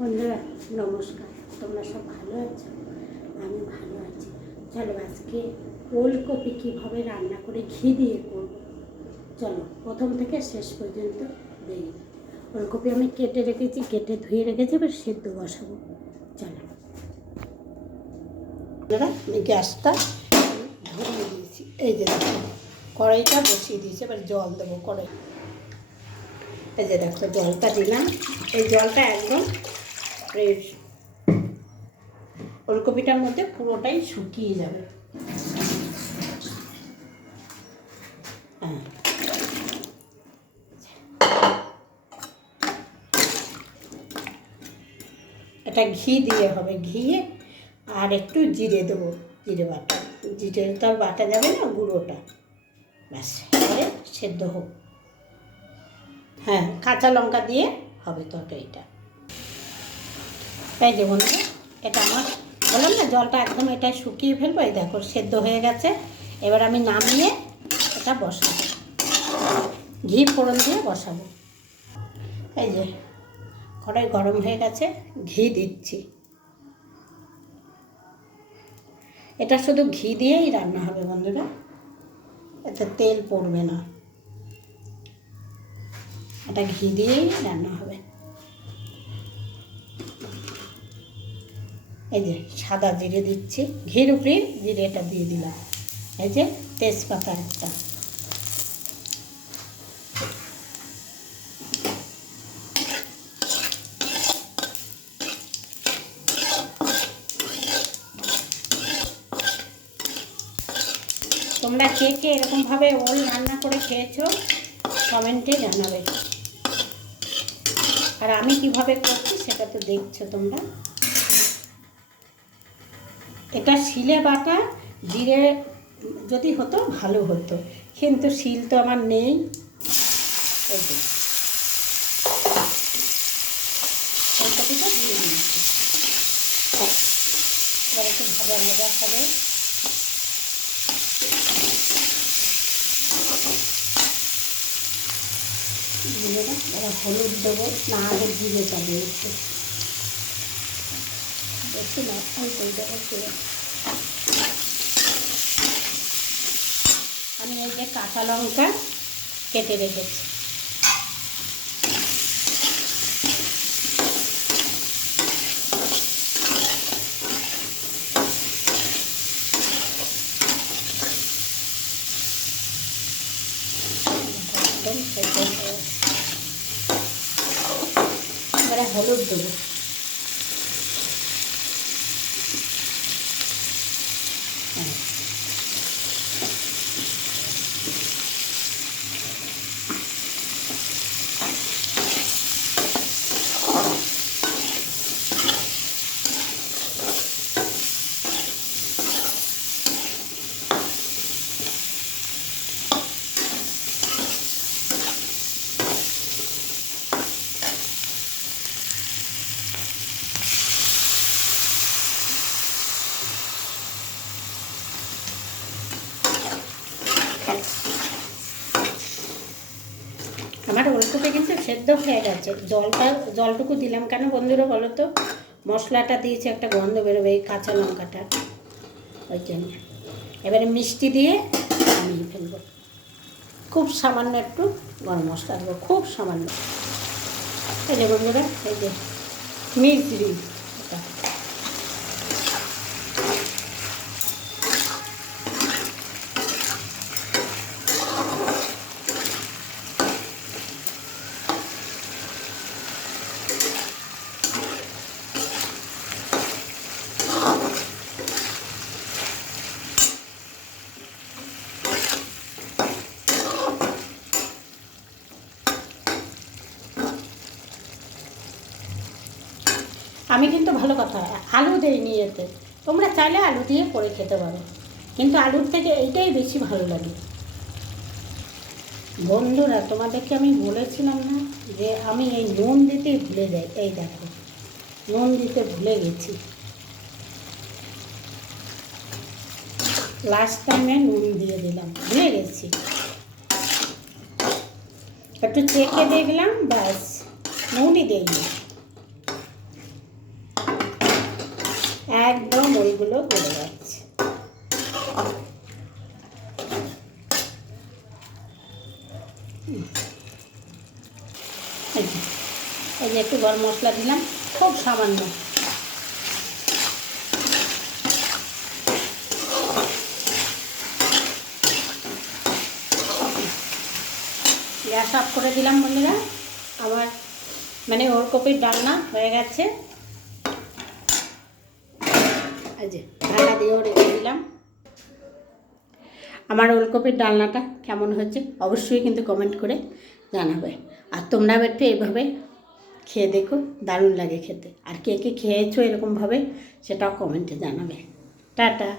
বন্ধুরা নমস্কার, তোমরা সব ভালো আছো? আমি ভালো আছি। চলো আজকে ওলকপি কীভাবে রান্না করে ঘি দিয়ে করবো, চলো প্রথম থেকে শেষ পর্যন্ত দেখি। ওলকপি আমি কেটে রেখেছি, কেটে ধুয়ে রেখেছি, এবার সেদ্ধ বসাবো। চলো বন্ধুরা, আমি গ্যাসটা ধরিয়ে দিয়েছি। এই যে দেখো কড়াইটা বসিয়ে দিয়েছি, এবার জল দেবো কড়াই। এই যে দেখো জলটা দিলাম, এই জলটা একদম ওলকপিটার মধ্যে পুরোটাই শুকিয়ে যাবে। হ্যাঁ, এটা ঘি দিয়ে হবে, ঘিয়ে আর একটু জিরে দেবো, জিরে বাটা। জিরে তো আর বাটা যাবে না, গুঁড়োটা। ব্যাস, এবারে সেদ্ধ হোক। হ্যাঁ, কাঁচা লঙ্কা দিয়ে হবে তরকারিটা। তাই যে বন্ধু, এটা আমার বললাম না জলটা একদম এটা শুকিয়ে ফেলবো। এই দেখো সেদ্ধ হয়ে গেছে। এবার আমি নামিয়ে এটা বসাবো, ঘি ফোড়ন দিয়ে বসাবো। এই যে কড়াই গরম হয়ে গেছে, ঘি দিচ্ছি। এটা শুধু ঘি দিয়েই রান্না হবে বন্ধুরা, এতে তেল পড়বে না, এটা ঘি দিয়েই রান্না হবে। এই যে সাদা জিরে দিচ্ছি, ঘির উপরে জিরেটা দিয়ে দিলাম। এই যে তেজপাতা একটা, তোমরা কে কে এরকমভাবে ওল রান্না করে খেয়েছো কমেন্টে জানাবে। আর আমি কিভাবে করছি সেটা তো দেখছো তোমরা। এটা শিলে বাটা জিরে যদি হতো ভালো হতো, কিন্তু শিল তো আমার নেই। এই যে ওলকপিটা দিয়ে দিয়েছি, এবার একটু ভাজা ভাজা হবে। জিরেটা এবার হলুদ দেবো, না আগে জিরেটা দেবো একটু বেশি না, অল্পই দেবো। আমি এই যে কাঁচা লঙ্কা কেটে রেখেছি, এবারে হলুদ দেবো। আমার ওলকপি কিন্তু সেদ্ধ হয়ে গেছে। জলটুকু দিলাম কেন বন্ধুরা বলো তো? মশলাটা দিয়েছে, একটা গন্ধ বেরোবে এই কাঁচা লঙ্কাটা, ওই জন্য। এবারে মিষ্টি দিয়ে নামিয়ে ফেলবো। খুব সামান্য একটু গরম মশলা দেবো, খুব সামান্য। এই যে বন্ধুরা, এই যে মিষ্টি এটা আমি কিন্তু ভালো কথা আলু দিইনি এতে, তোমরা চাইলে আলু দিয়ে করে খেতে পারো, কিন্তু আলুর থেকে এইটাই বেশি ভালো লাগে। বন্ধুরা তোমাদেরকে আমি বলেছিলাম না যে আমি এই নুন দিতেই ভুলে যাই। এই দেখো নুন দিতে ভুলে গেছি, লাস্ট টাইমে নুন দিয়ে দিলাম, ভুলে গেছি। একটু চেখে দেখলাম, ব্যাস নুনই দিইনি। একদম ওইগুলো গলে যাচ্ছে। এই যে একটু গরম মশলা দিলাম, খুব সামান্য। গ্যাস অফ করে দিলাম বন্ধুরা। আমার মানে ওলকপির ডালনা হয়ে গেছে। এই যে ঢাকা দিয়েও রেখে দিলাম। আমার ওলকপির ডালনাটা কেমন হচ্ছে অবশ্যই কিন্তু কমেন্ট করে জানাবে। আর তোমরা একটু এইভাবে খেয়ে দেখো, দারুণ লাগে খেতে। আর কে কে খেয়েছো এরকমভাবে সেটাও কমেন্টে জানাবে। টাটা।